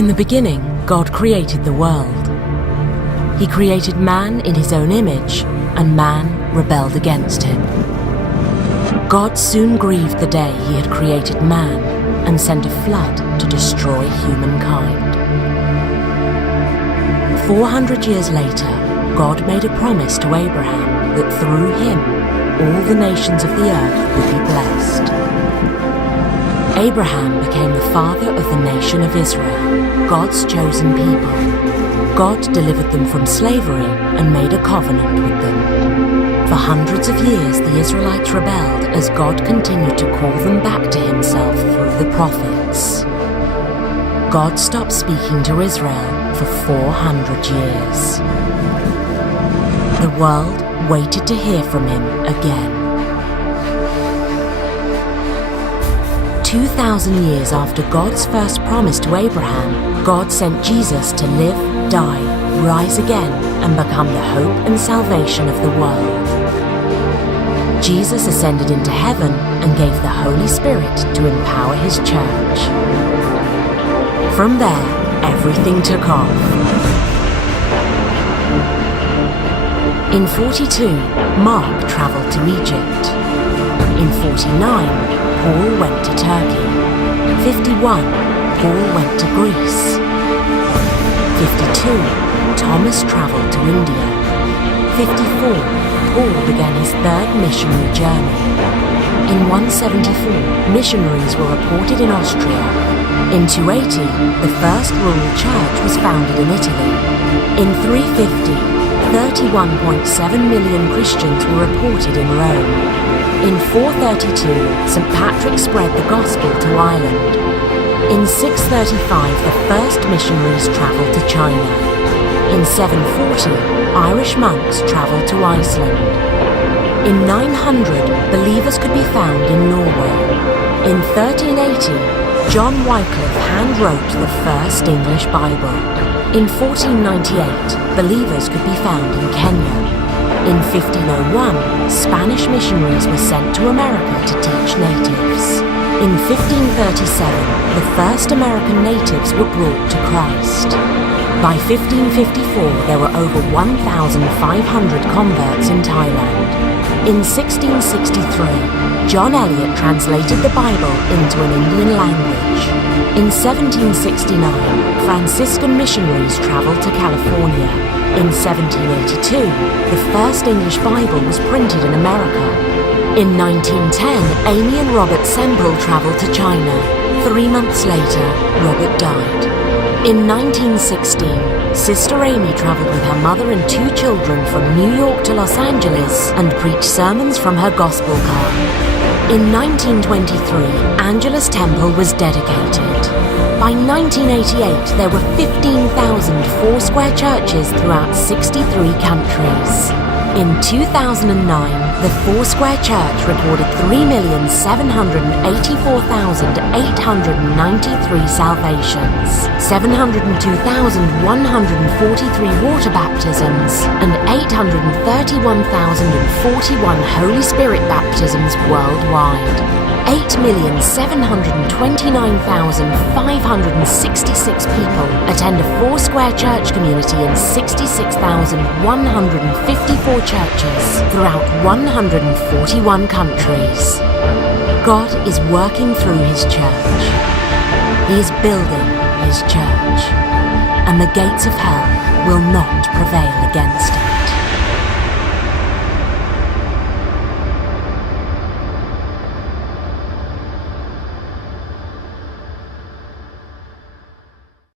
In the beginning, God created the world. He created man in his own image, and man rebelled against him. God soon grieved the day he had created man and sent a flood to destroy humankind. 400 years later, God made a promise to Abraham that through him, all the nations of the earth would be blessed. Abraham became the father of the nation of Israel, God's chosen people. God delivered them from slavery and made a covenant with them. For hundreds of years, the Israelites rebelled as God continued to call them back to himself through the prophets. God stopped speaking to Israel for 400 years. The world waited to hear from him again. 2,000 years after God's first promise to Abraham, God sent Jesus to live, die, rise again, and become the hope and salvation of the world. Jesus ascended into heaven and gave the Holy Spirit to empower his church. From there, everything took off. In 42, Mark travelled to Egypt. In 49, Paul went to Turkey. 51, Paul went to Greece. 52, Thomas travelled to India. 54, Paul began his third missionary journey. In 174, missionaries were reported in Austria. In 280, the first rural church was founded in Italy. In 350, 31.7 million Christians were reported in Rome. In 432, St. Patrick spread the gospel to Ireland. In 635, the first missionaries travelled to China. In 740, Irish monks travelled to Iceland. In 900, believers could be found in Norway. In 1380, John Wycliffe hand-wrote the first English Bible. In 1498, believers could be found in Kenya. In 1501, Spanish missionaries were sent to America to teach natives. In 1537, the first American natives were brought to Christ. By 1554, there were over 1,500 converts in Thailand. In 1663, John Eliot translated the Bible into an Indian language. In 1769, Franciscan missionaries traveled to California. In 1782, the first English Bible was printed in America. In 1910, Amy and Robert Semple traveled to China. 3 months later, Robert died. In 1916, Sister Amy traveled with her mother and 2 children from New York to Los Angeles and preached sermons from her gospel car. In 1923, Angela's Temple was dedicated. By 1988, there were 15,000 Foursquare churches throughout 63 countries. In 2009, the Foursquare Church recorded 3,784,893 salvations, 702,143 water baptisms, and 831,041 Holy Spirit baptisms worldwide. 8,729,566 people attend a Foursquare church community in 66,154 churches throughout 141 countries. God is working through his church. He is building his church, and the gates of hell will not prevail against it.